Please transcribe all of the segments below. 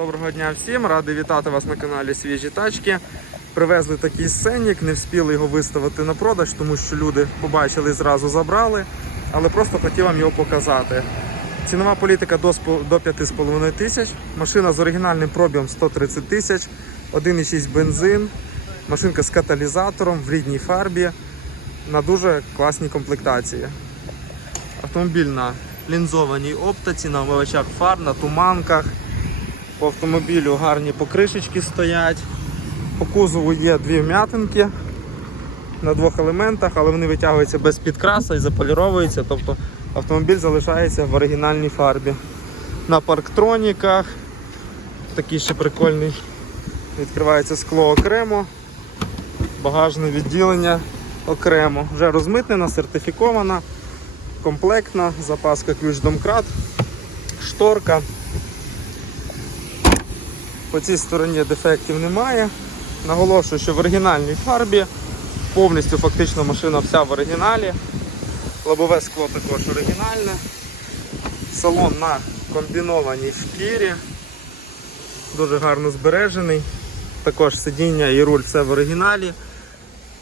Доброго дня всім, радий вітати вас на каналі Свіжі Тачки. Привезли такий сценік, не встигли його виставити на продаж, тому що люди побачили і зразу забрали, але просто хотів вам його показати. Цінова політика до 5,5 тисяч. Машина з оригінальним пробігом 130 тисяч, 1,6 бензин, машинка з каталізатором в рідній фарбі на дуже класній комплектації. Автомобіль на лінзованій оптиці, на омивачах фар, на туманках. По автомобілю гарні покришечки стоять. По кузову є дві вм'ятинки на двох елементах, але вони витягуються без підкраса і заполіровуються, тобто автомобіль залишається в оригінальній фарбі. На парктроніках такий ще прикольний. Відкривається скло окремо, багажне відділення окремо. Вже розмитнена, сертифікована, комплектна, запаска ключ домкрат, шторка. По цій стороні дефектів немає. Наголошую, що в оригінальній фарбі повністю фактично машина вся в оригіналі. Лобове скло також оригінальне. Салон на комбінованій шкірі. Дуже гарно збережений. Також сидіння і руль все в оригіналі.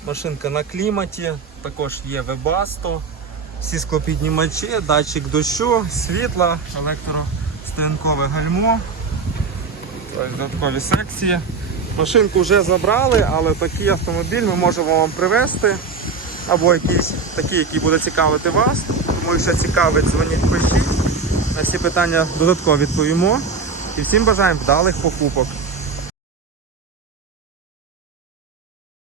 Машинка на кліматі, також є вебасто, всі склопіднімачі, датчик дощу, світла, електростоянкове гальмо. Ось додаткові секції. Машинку вже забрали, але такий автомобіль ми можемо вам привезти. Або якийсь такий, який буде цікавити вас. Тому якщо цікавить, дзвоніть, пишіть. На всі питання додатково відповімо. І всім бажаємо вдалих покупок.